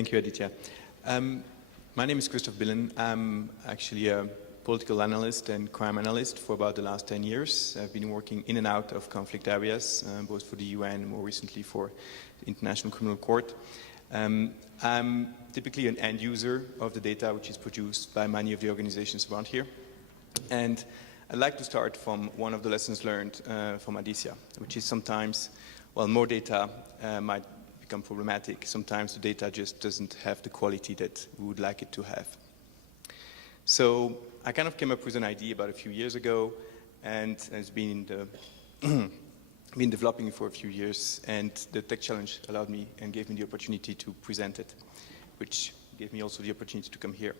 Thank you, Aditya. My name is Christoph Billen. I'm actually a political analyst and crime analyst for about the last 10 years. I've been working in and out of conflict areas, both for the UN and more recently for the International Criminal Court. I'm typically an end user of the data which is produced by many of the organizations around here. And I'd like to start from one of the lessons learned from Aditya, which is sometimes, well, more data might become problematic. Sometimes the data just doesn't have the quality that we would like it to have. So I kind of came up with an idea about a few years ago, and it's been been developing for a few years, and the Tech Challenge allowed me and gave me the opportunity to present it, which gave me also the opportunity to come here.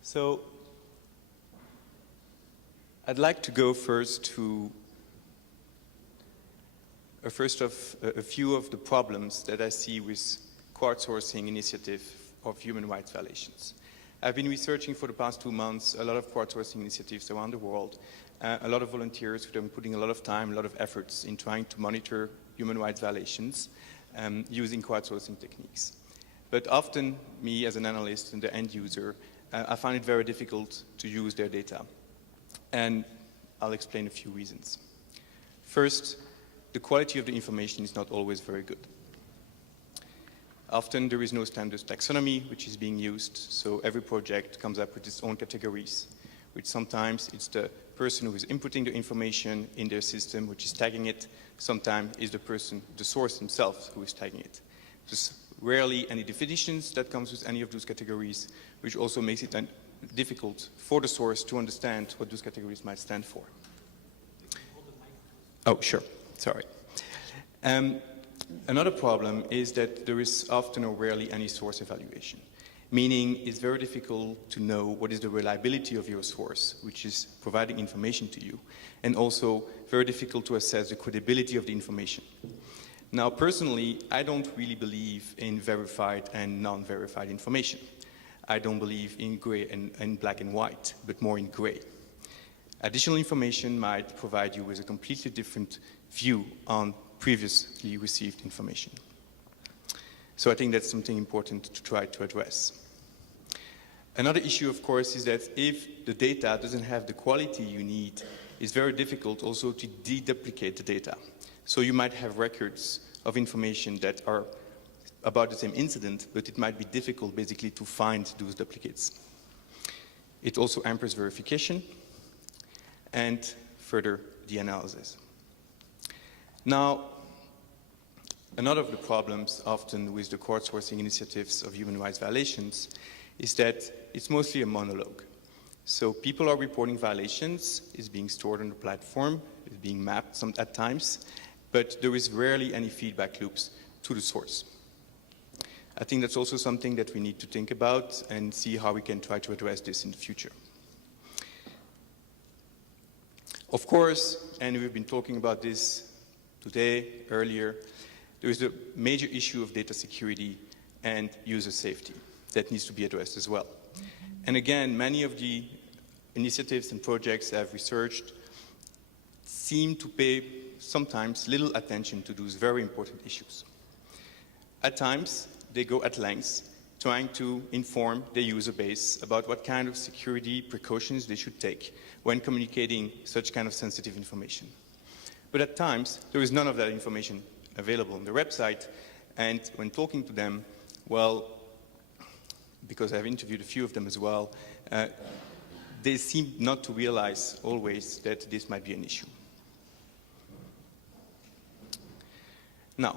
So I'd like to go first to a few of the problems that I see with crowdsourcing initiative of human rights violations. I've been researching for the past 2 months a lot of crowdsourcing initiatives around the world, a lot of volunteers who have been putting a lot of time, a lot of efforts in trying to monitor human rights violations using crowdsourcing techniques. But often, me as an analyst and the end user, I find it very difficult to use their data. And I'll explain a few reasons. First, the quality of the information is not always very good. Often there is no standard taxonomy which is being used, so every project comes up with its own categories, which sometimes it's the person who is inputting the information in their system which is tagging it, sometimes it's the person, the source himself, who is tagging it. There's rarely any definitions that comes with any of those categories, which also makes it difficult for the source to understand what those categories might stand for. Oh, sure. Sorry. Another problem is that there is often or rarely any source evaluation, meaning it's very difficult to know what is the reliability of your source, which is providing information to you, and also very difficult to assess the credibility of the information. Now, personally, I don't really believe in verified and non-verified information. I don't believe in gray and black and white, but more in gray. Additional information might provide you with a completely different view on previously received information. So I think that's something important to try to address. Another issue, of course, is that if the data doesn't have the quality you need, it's very difficult also to deduplicate the data. So you might have records of information that are about the same incident, but it might be difficult basically to find those duplicates. It also hampers verification and further the analysis. Now, another of the problems often with the crowdsourcing initiatives of human rights violations is that it's mostly a monologue. So people are reporting violations, it's being stored on the platform, it's being mapped at times, but there is rarely any feedback loops to the source. I think that's also something that we need to think about and see how we can try to address this in the future. Of course, and we've been talking about this today, earlier, there is the major issue of data security and user safety that needs to be addressed as well. And again, many of the initiatives and projects I've researched seem to pay sometimes little attention to those very important issues. At times, they go at lengths trying to inform their user base about what kind of security precautions they should take when communicating such kind of sensitive information. But at times, there is none of that information available on the website, and when talking to them, well, because I've interviewed a few of them as well, they seem not to realize always that this might be an issue. Now,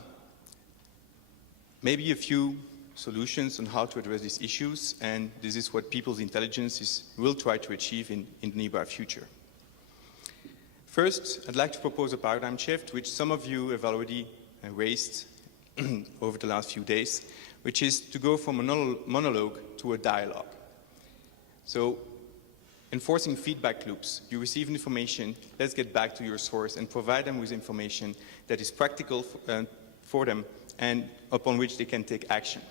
maybe a few solutions on how to address these issues, and this is what people's intelligence will try to achieve in the near future. First, I'd like to propose a paradigm shift, which some of you have already raised over the last few days, which is to go from a monologue to a dialogue. So, enforcing feedback loops. You receive information, let's get back to your source and provide them with information that is practical for them and upon which they can take action,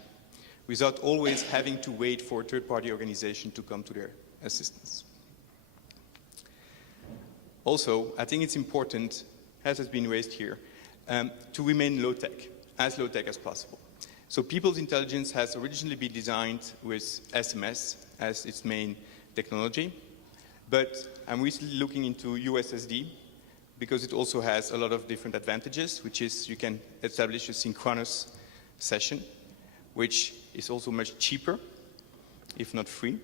without always having to wait for a third-party organization to come to their assistance. Also, I think it's important, as has been raised here, to remain low-tech as possible. So people's intelligence has originally been designed with SMS as its main technology, but I'm recently looking into USSD because it also has a lot of different advantages, which is you can establish a synchronous session, which is also much cheaper, if not free,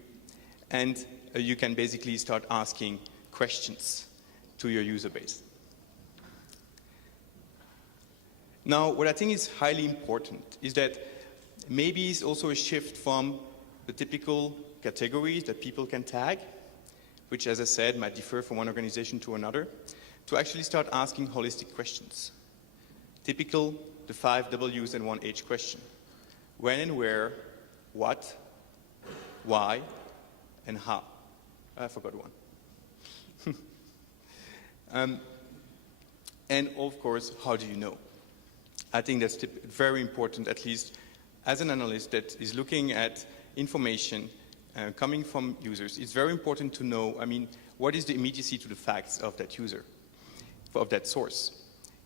and you can basically start asking questions to your user base. Now, what I think is highly important is that maybe it's also a shift from the typical categories that people can tag, which, as I said, might differ from one organization to another, to actually start asking holistic questions. Typical, the 5 W's and 1 H question. When and where, what, why, and how. I forgot one. And of course, how do you know? I think that's very important, at least as an analyst that is looking at information coming from users. It's very important to know, what is the immediacy to the facts of that user, of that source?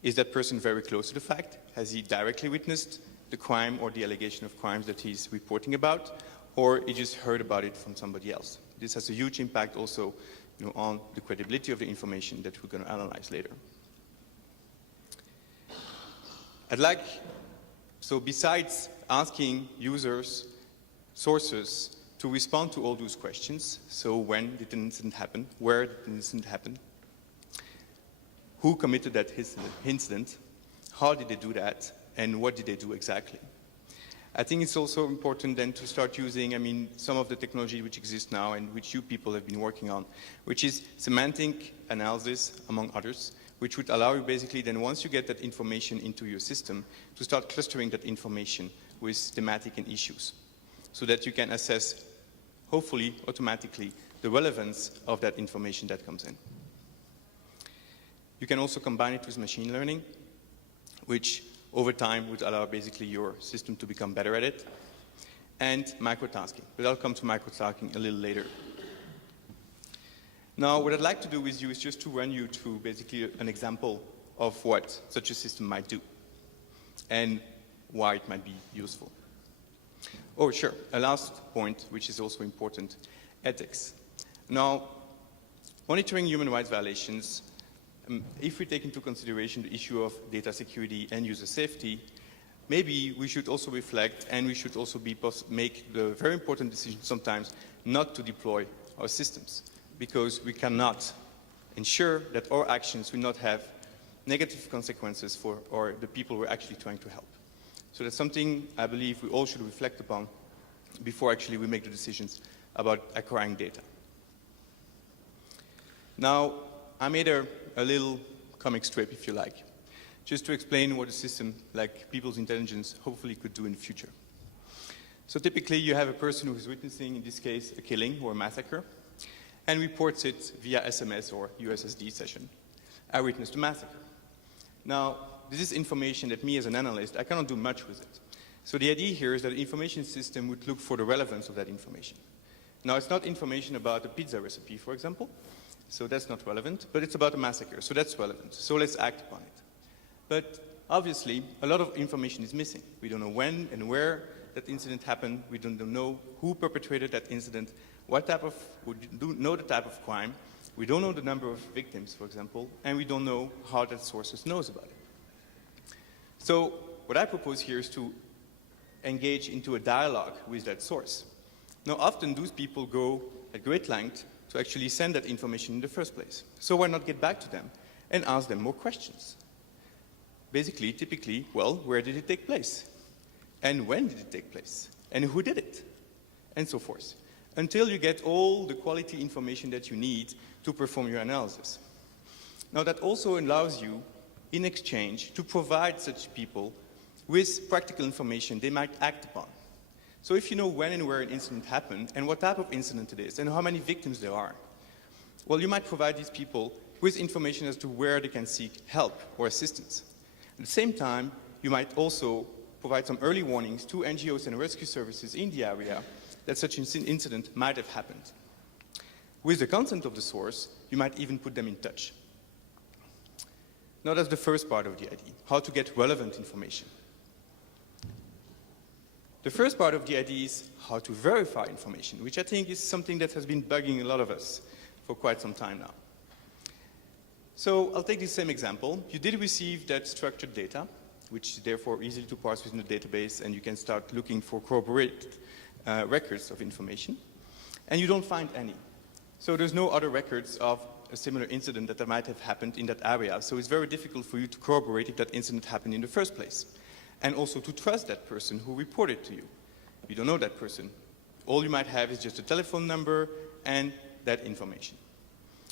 Is that person very close to the fact? Has he directly witnessed the crime or the allegation of crimes that he's reporting about? Or he just heard about it from somebody else? This has a huge impact also on the credibility of the information that we're going to analyze later. So besides asking users, sources, to respond to all those questions, so when did the incident happen, where did the incident happen, who committed that incident, how did they do that, and what did they do exactly? I think it's also important then to start using, some of the technology which exists now and which you people have been working on, which is semantic analysis, among others, which would allow you basically then once you get that information into your system to start clustering that information with thematic and issues so that you can assess, hopefully automatically, the relevance of that information that comes in. You can also combine it with machine learning, which over time would allow basically your system to become better at it, and microtasking. But I'll come to microtasking a little later. Now, what I'd like to do with you is just to run you through basically an example of what such a system might do and why it might be useful. Oh, sure, a last point, which is also important, ethics. Now, monitoring human rights violations, if we take into consideration the issue of data security and user safety, maybe we should also reflect and we should also make the very important decision sometimes not to deploy our systems, because we cannot ensure that our actions will not have negative consequences for the people we're actually trying to help. So that's something I believe we all should reflect upon before actually we make the decisions about acquiring data. Now, I made a little comic strip, if you like, just to explain what a system like people's intelligence hopefully could do in the future. So typically you have a person who is witnessing, in this case, a killing or a massacre, and reports it via SMS or USSD session. I witnessed a massacre. Now, this is information that me as an analyst, I cannot do much with it. So the idea here is that the information system would look for the relevance of that information. Now, it's not information about a pizza recipe, for example, so that's not relevant, but it's about a massacre, so that's relevant. So let's act upon it. But obviously, a lot of information is missing. We don't know when and where that incident happened. We don't know who perpetrated that incident, we know the type of crime. We don't know the number of victims, for example, and we don't know how that source knows about it. So what I propose here is to engage into a dialogue with that source. Now, often those people go at great length to actually send that information in the first place. So why not get back to them and ask them more questions? Basically, typically, well, where did it take place? And when did it take place? And who did it? And so forth. Until you get all the quality information that you need to perform your analysis. Now, that also allows you, in exchange, to provide such people with practical information they might act upon. So if you know when and where an incident happened, and what type of incident it is, and how many victims there are, well, you might provide these people with information as to where they can seek help or assistance. At the same time, you might also provide some early warnings to NGOs and rescue services in the area that such an incident might have happened. With the consent of the source, you might even put them in touch. Now that's the first part of the idea, how to get relevant information. The first part of the idea is how to verify information, which I think is something that has been bugging a lot of us for quite some time now. So I'll take the same example. You did receive that structured data, which is therefore easy to parse within the database, and you can start looking for corroborated records of information, and you don't find any. So there's no other records of a similar incident that might have happened in that area, so it's very difficult for you to corroborate if that incident happened in the first place, and also to trust that person who reported to you. You don't know that person. All you might have is just a telephone number and that information.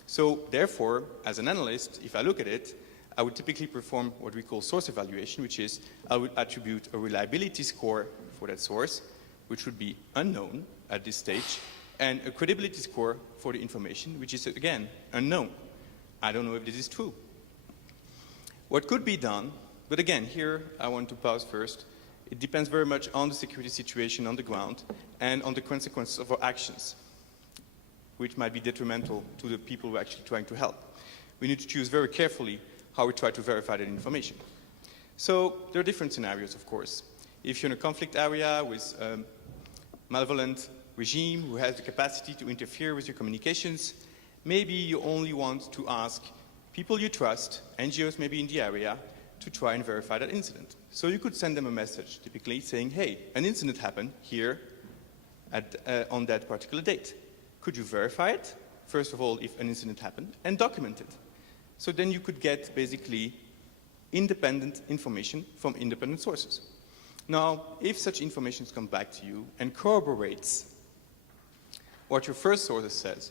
So therefore, as an analyst, if I look at it, I would typically perform what we call source evaluation, which is I would attribute a reliability score for that source, which would be unknown at this stage, and a credibility score for the information, which is, again, unknown. I don't know if this is true. What could be done, but again, here I want to pause first. It depends very much on the security situation on the ground and on the consequences of our actions, which might be detrimental to the people we're actually trying to help. We need to choose very carefully how we try to verify that information. So there are different scenarios, of course. If you're in a conflict area with a malevolent regime who has the capacity to interfere with your communications, maybe you only want to ask people you trust, NGOs maybe in the area, to try and verify that incident. So you could send them a message, typically saying, hey, an incident happened here on that particular date. Could you verify it? First of all, if an incident happened, and document it. So then you could get basically independent information from independent sources. Now, if such information comes back to you and corroborates what your first source says,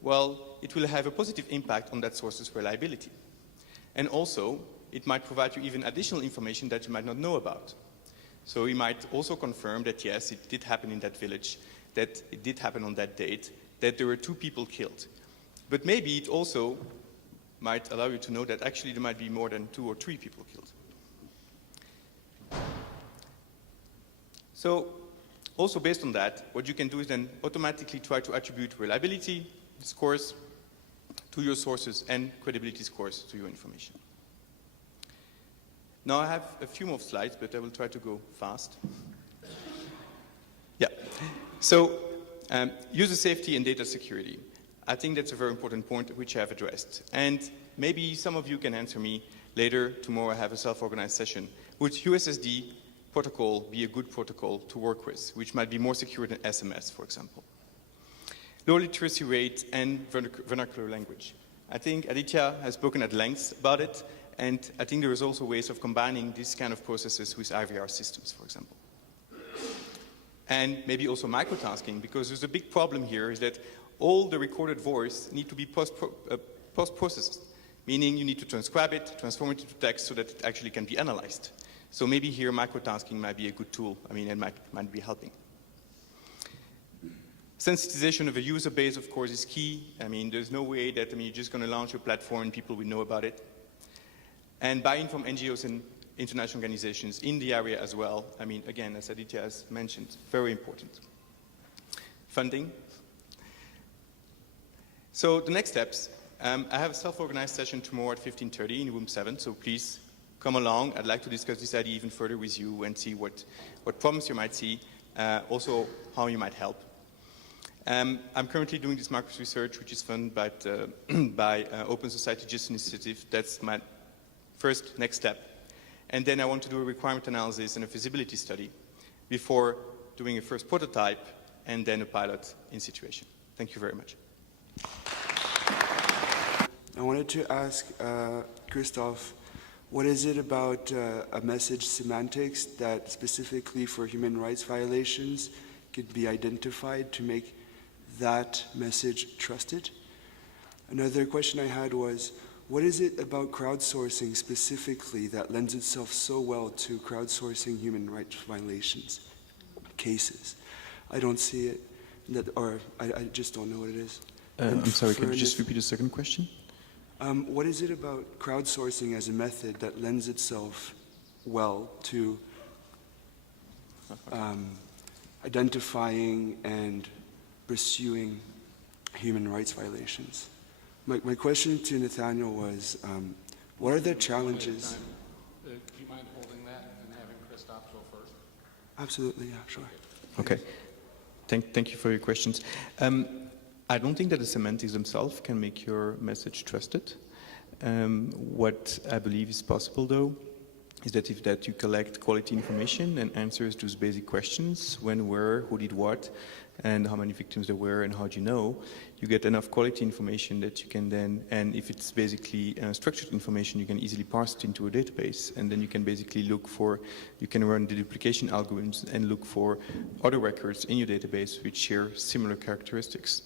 well, it will have a positive impact on that source's reliability. And also, it might provide you even additional information that you might not know about. So you might also confirm that, yes, it did happen in that village, that it did happen on that date, that there were 2 people killed. But maybe it also might allow you to know that actually there might be more than 2 or 3 people killed. So also based on that, what you can do is then automatically try to attribute reliability scores to your sources and credibility scores to your information. Now I have a few more slides, but I will try to go fast. Yeah. So user safety and data security. I think that's a very important point which I have addressed. And maybe some of you can answer me later. Tomorrow I have a self-organized session. Would USSD protocol be a good protocol to work with, which might be more secure than SMS, for example? Low literacy rate and vernacular language. I think Aditya has spoken at length about it, and I think there is also ways of combining these kind of processes with IVR systems, for example. And maybe also microtasking, because there's a big problem here is that all the recorded voice need to be post-processed, meaning you need to transcribe it, transform it into text so that it actually can be analyzed. So maybe here microtasking might be a good tool. I mean, it might be helping. Sensitization of a user base, of course, is key. I mean, there's no way that you're just going to launch your platform and people will know about it. And buy-in from NGOs and international organizations in the area as well. I mean, again, as Aditya has mentioned, very important. Funding. So the next steps. I have a self-organized session tomorrow at 15:30 in room 7, so please come along. I'd like to discuss this idea even further with you and see what problems you might see, also how you might help. I'm currently doing this market research, which is funded by Open Society Justice Initiative. That's my first next step. And then I want to do a requirement analysis and a feasibility study before doing a first prototype and then a pilot in situation. Thank you very much. I wanted to ask Christophe, what is it about a message semantics that specifically for human rights violations could be identified to make that message trusted? Another question I had was, what is it about crowdsourcing specifically that lends itself so well to crowdsourcing human rights violations cases? I don't see it, or I just don't know what it is. I'm sorry, can you just repeat the second question? What is it about crowdsourcing as a method that lends itself well to identifying and pursuing human rights violations? My question to Nathaniel was, what are the challenges? Do you mind holding that and having Christophe go first? Absolutely, yeah, sure. Okay. Thank you for your questions. I don't think that the semantics themselves can make your message trusted. What I believe is possible, though, is that you collect quality information and answers to those basic questions: when, where, who did what, and how many victims there were, and how do you know. You get enough quality information that you can then, and if it's basically structured information, you can easily parse it into a database, and then you can basically you can run the duplication algorithms and look for other records in your database which share similar characteristics.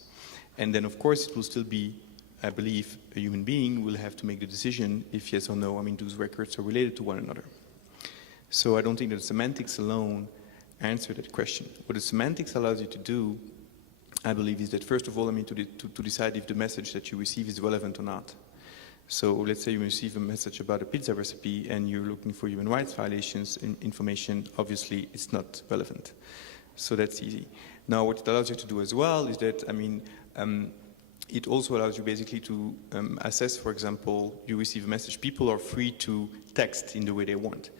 And then, of course, it will still be, I believe, a human being will have to make the decision if yes or no, those records are related to one another. So I don't think that semantics alone answer that question. What the semantics allows you to do, I believe, is that first of all, to decide if the message that you receive is relevant or not. So let's say you receive a message about a pizza recipe and you're looking for human rights violations information, obviously it's not relevant. So that's easy. Now what it allows you to do as well is that, it also allows you basically to assess, for example, you receive a message. People are free to text in the way they want.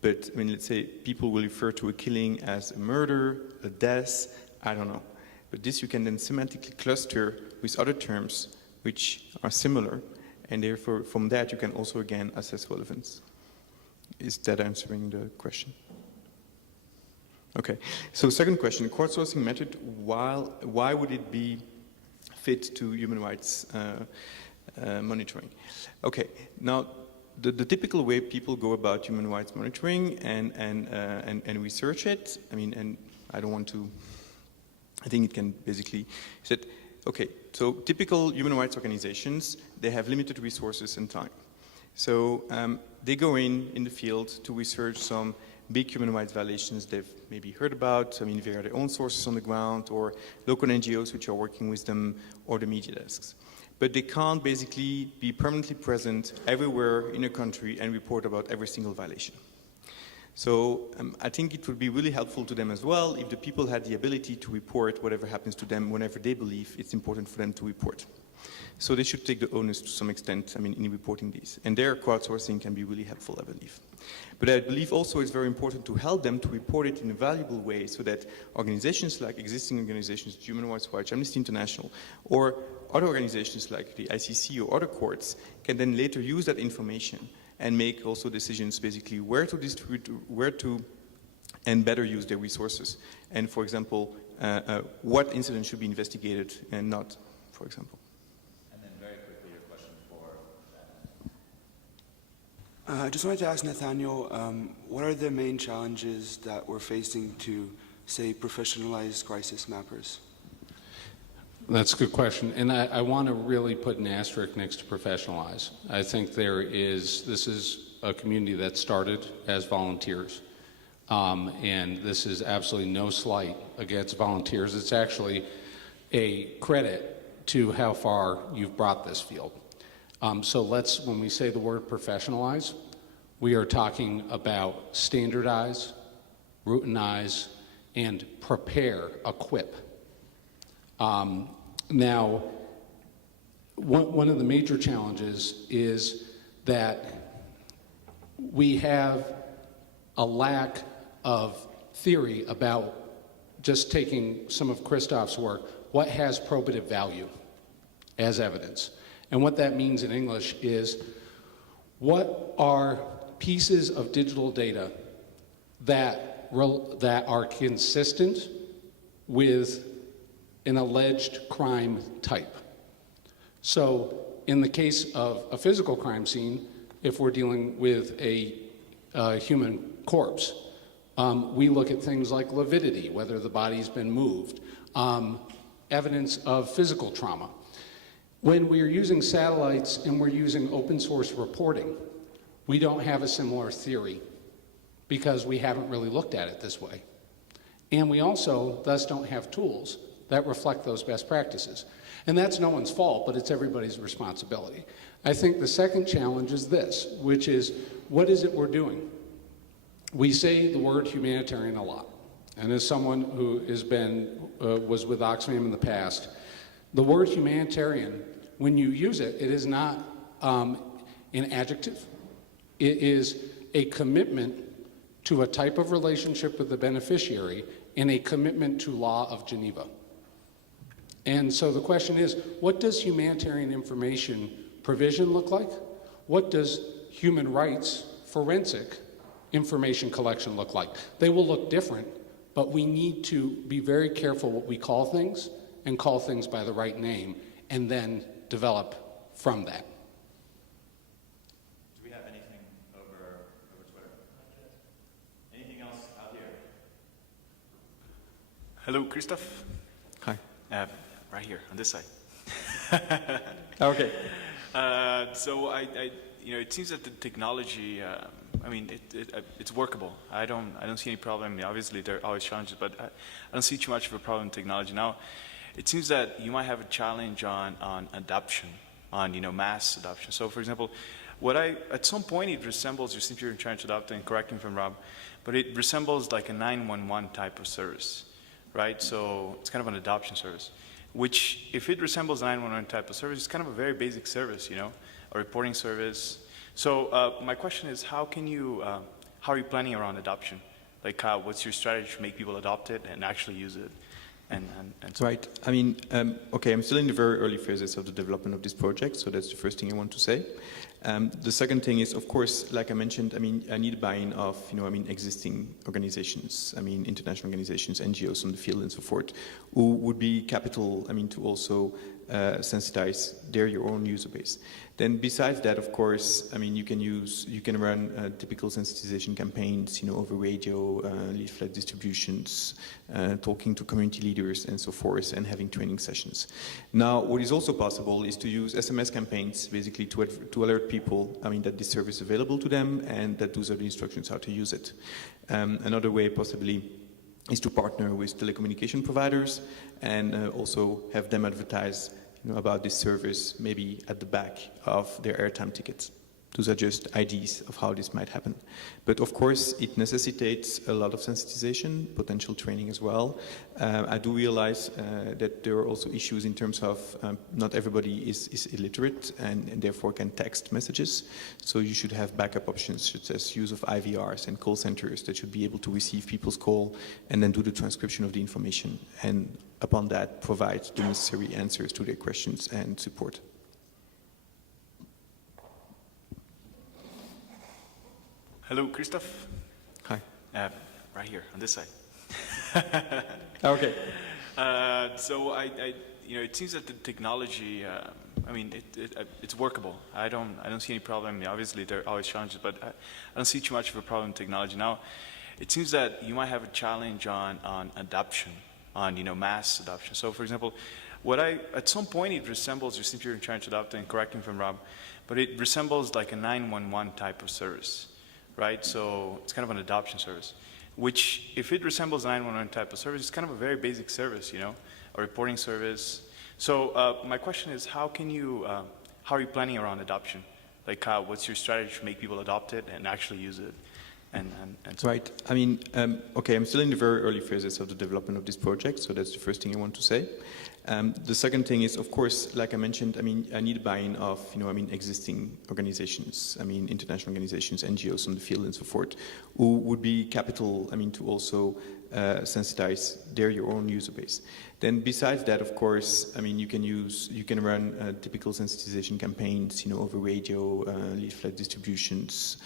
But let's say people will refer to a killing as a murder, a death, I don't know. But this you can then semantically cluster with other terms which are similar, and therefore from that you can also again assess relevance. Is that answering the question? Okay, so second question, crowdsourcing method, why would it be fit to human rights monitoring? Okay, now the typical way people go about human rights monitoring and research it, and I don't want to, I think it can basically, is that, okay, so typical human rights organizations, they have limited resources and time. So they go in the field to research some big human rights violations they've maybe heard about, via their own sources on the ground, or local NGOs which are working with them, or the media desks. But they can't basically be permanently present everywhere in a country and report about every single violation. So I think it would be really helpful to them as well if the people had the ability to report whatever happens to them whenever they believe it's important for them to report. So they should take the onus to some extent, in reporting these. And their crowdsourcing can be really helpful, I believe. But I believe also it's very important to help them to report it in a valuable way so that organizations like existing organizations, Human Rights Watch, Amnesty International, or other organizations like the ICC or other courts can then later use that information and make also decisions basically where to distribute, and better use their resources. And for example, what incidents should be investigated and not, for example. I just wanted to ask Nathaniel, what are the main challenges that we're facing to, say, professionalize crisis mappers? That's a good question, and I want to really put an asterisk next to professionalize. I think this is a community that started as volunteers, and this is absolutely no slight against volunteers. It's actually a credit to how far you've brought this field. So when we say the word professionalize, we are talking about standardize, routinize, and prepare, equip. Now, one of the major challenges is that we have a lack of theory about, just taking some of Christoph's work, what has probative value as evidence. And what that means in English is, what are pieces of digital data that are consistent with an alleged crime type? So in the case of a physical crime scene, if we're dealing with a human corpse, we look at things like lividity, whether the body's been moved, evidence of physical trauma. When we are using satellites and we're using open source reporting, we don't have a similar theory because we haven't really looked at it this way. And we also thus don't have tools that reflect those best practices. And that's no one's fault, but it's everybody's responsibility. I think the second challenge is this, which is, what is it we're doing? We say the word humanitarian a lot. And as someone who was with Oxfam in the past, the word humanitarian, when you use it, it is not an adjective. It is a commitment to a type of relationship with the beneficiary and a commitment to law of Geneva. And so the question is, what does humanitarian information provision look like? What does human rights forensic information collection look like? They will look different, but we need to be very careful what we call things and call things by the right name and then develop from that. Do we have anything over Twitter? Anything else out here? Hello, Christoph. Hi. Right here on this side. Okay. So it seems that the technology, it's workable. I don't see any problem. Obviously, there are always challenges, but I don't see too much of a problem in technology. Now, it seems that you might have a challenge on adoption, on mass adoption. So, for example, at some point it resembles, you seem you're trying to adopt, and correct me if I'm wrong, but it resembles like a 911 type of service, right? So it's kind of an adoption service, which if it resembles a 911 type of service, it's kind of a very basic service, a reporting service. So my question is, how are you planning around adoption? Like, what's your strategy to make people adopt it and actually use it? And so Right. I mean, okay, I'm still in the very early phases of the development of this project, so that's the first thing I want to say. The second thing is, of course, like I mentioned, I need buy-in of, existing organizations, international organizations, NGOs on the field and so forth, who would be capital, to also sensitize your own user base. Then besides that, of course, you can run typical sensitization campaigns, over radio, leaflet distributions, talking to community leaders and so forth, and having training sessions. Now, what is also possible is to use SMS campaigns, basically to alert people, that this service is available to them and that those are the instructions how to use it. Another way possibly is to partner with telecommunication providers and also have them advertise about this service maybe at the back of their airtime tickets. Those are just ideas of how this might happen. But of course, it necessitates a lot of sensitization, potential training as well. I do realize that there are also issues in terms of not everybody is illiterate and therefore can text messages. So you should have backup options such as use of IVRs and call centers that should be able to receive people's call and then do the transcription of the information. And upon that, provide the necessary answers to their questions and support. hello, Christoph. Hi. Right here on this side. Okay. So it seems that the technology, it's workable. I don't see any problem. Obviously, there are always challenges, but I don't see too much of a problem in technology. Now, it seems that you might have a challenge on adoption, on mass adoption. So, for example, at some point it resembles, you seem you're trying to adopt, and correct me if I'm wrong, but it resembles like a 911 type of service, right? So it's kind of an adoption service, which if it resembles a 911 type of service, it's kind of a very basic service, a reporting service. So my question is, how are you planning around adoption? Like, what's your strategy to make people adopt it and actually use it? And so Right. Okay, I'm still in the very early phases of the development of this project, so that's the first thing I want to say. The second thing is, of course, like I mentioned, I need buy-in of, existing organizations, international organizations, NGOs on the field and so forth, who would be capital, to also sensitize your own user base. Then besides that, of course, you can run typical sensitization campaigns, over radio, leaflet distributions,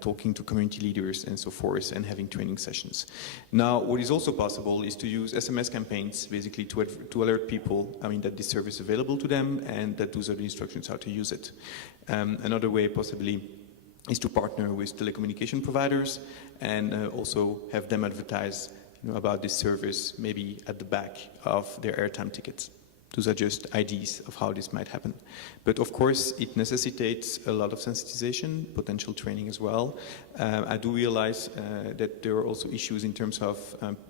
talking to community leaders and so forth, and having training sessions. Now, what is also possible is to use SMS campaigns, basically to alert people, that this service is available to them and that those are the instructions how to use it. Another way possibly is to partner with telecommunication providers and also have them advertise about this service maybe at the back of their airtime tickets. Those are just ideas of how this might happen. But of course, it necessitates a lot of sensitization, potential training as well. I do realize that there are also issues in terms of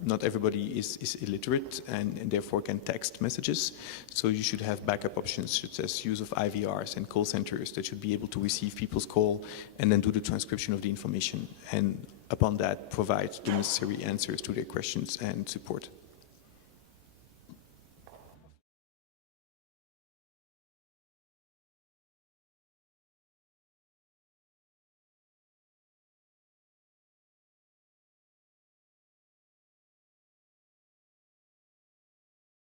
not everybody is illiterate and therefore can text messages. So you should have backup options such as use of IVRs and call centers that should be able to receive people's call and then do the transcription of the information. And upon that, provide the necessary answers to their questions and support.